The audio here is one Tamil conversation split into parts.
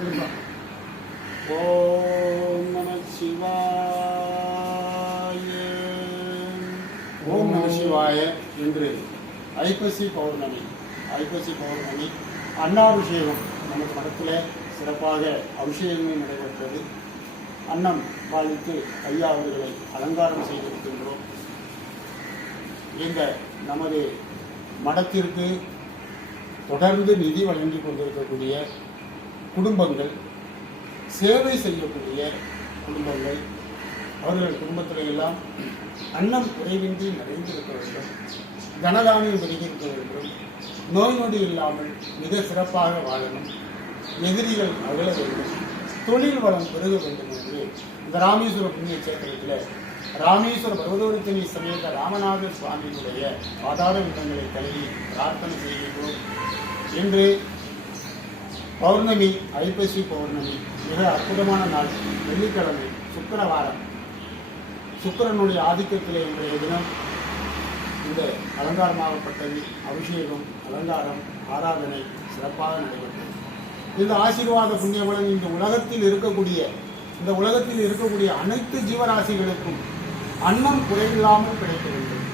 எடுப்போம் ஓம் நம சிவாய. ஓம் நம சிவாய என்று ஐப்பசி பௌர்ணமி ஐப்பசி பௌர்ணமி அன்னாபிஷேகம் நமது மடத்தில் சிறப்பாக அபிஷேகமே நடைபெற்றது. அன்னம் பாதித்து ஐயா அவர்களை அலங்காரம் செய்திருக்கின்றோம். இந்த நமது மடத்திற்கு தொடர்ந்து நிதி வழங்கி கொண்டிருக்கக்கூடிய குடும்பங்கள் சேவை செய்யக்கூடிய குடும்பங்கள் அவர்கள் குடும்பத்தில் எல்லாம் அன்னம் குறைவின்றி நிறைந்திருக்க வேண்டும் தனதானியம் பெருகியிருக்க வேண்டும் நோய் நொடி இல்லாமல் மிக சிறப்பாக வாழணும் எதிரிகள் அகல வேண்டும் தொழில் வளம் பெருக வேண்டும் என்று இந்த ராமேஸ்வர புண்ணிய சேத்திரத்தில் ராமேஸ்வர பகவதோரத்தினை சமேத ராமநாத சுவாமியினுடைய ஆதார விதங்களை தழுவி பிரார்த்தனை செய்கின்றோம். என்று பௌர்ணமி ஐப்பசி பௌர்ணமி மிக அற்புதமான நாள் வெள்ளிக்கிழமை சுக்கிரவாரம். சுக்கிரனுடைய ஆதிக்கத்திலே இன்றைய தினம் இந்த அலங்காரமாகப்பட்டது. அபிஷேகம் அலங்காரம் ஆராதனை சிறப்பாக நடைபெற்றது. இந்த ஆசீர்வாத புண்ணியபலன் இந்த உலகத்தில் இருக்கக்கூடிய இந்த உலகத்தில் இருக்கக்கூடிய அனைத்து ஜீவராசிகளுக்கும் அன்னம் குறைவில்லாமல் கிடைக்க வேண்டும்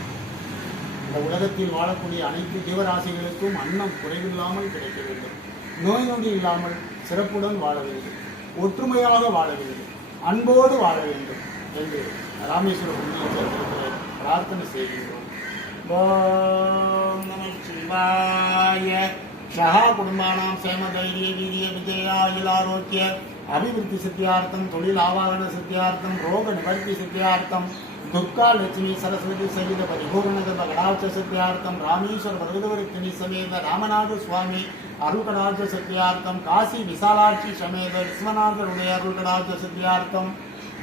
இந்த உலகத்தில் வாழக்கூடிய அனைத்து ஜீவராசிகளுக்கும் அன்னம் குறைவில்லாமல் கிடைக்க வேண்டும் நோய் நொடி இல்லாமல் சிறப்புடன் வாழ வேண்டும். ஒற்றுமையாக வாழ வேண்டும். அன்போடு வாழ வேண்டும் என்று ராமேஸ்வர புண்ணியத்தில் பிரார்த்தனை செய்கின்றோம். நம சிவாய. சகா குடும்பானாம் சேம தைரிய வீரிய விஜய ஆரோக்கிய அபிவிருத்தி சித்தியார்த்தம் தொழில் ஆவாகன சித்தியார்த்தம் ரோக நிவர்த்தி சித்தியார்த்தம். துர்கா லட்சுமி சரஸ்வதி சகித பரிபூர்ணகத கடாட்ச சத்தியார்த்தம் ராமேஸ்வர பகவதவருத்தினி சமேத ராமநாத சுவாமி அருள்கடாட்ச சத்தியார்த்தம் காசி விசாலாட்சி சமேத விஸ்வநாதருடைய அருள்கடாட்ச சத்தியார்த்தம்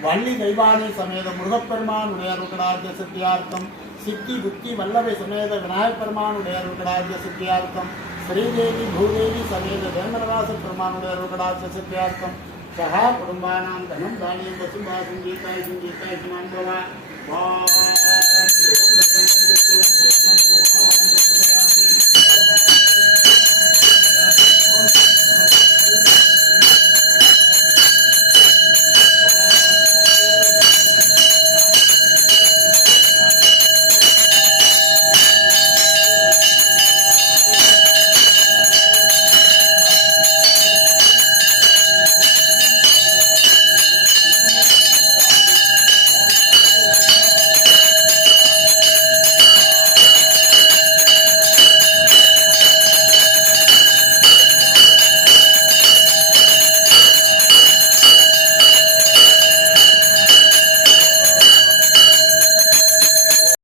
வள்ளி தெய்வானை சமேத முருகப்பெருமானுடைய அருள்கடாட்ச சத்தியார்த்தம் சித்தி புத்தி வல்லவை சமேத விநாயகப் பெருமானுடைய அருள்கடாட்ச சத்தியார்த்தம் ஸ்ரீதேவி பூதேவி சமேத வேங்கடராச பெருமானுடைய அருள்கடாட்ச சத்தியார்த்தம் சகா குடும்பானாம் தனம் தானியம் வசும்பா சங்கீதாய் சங்கீதாய் Thank you.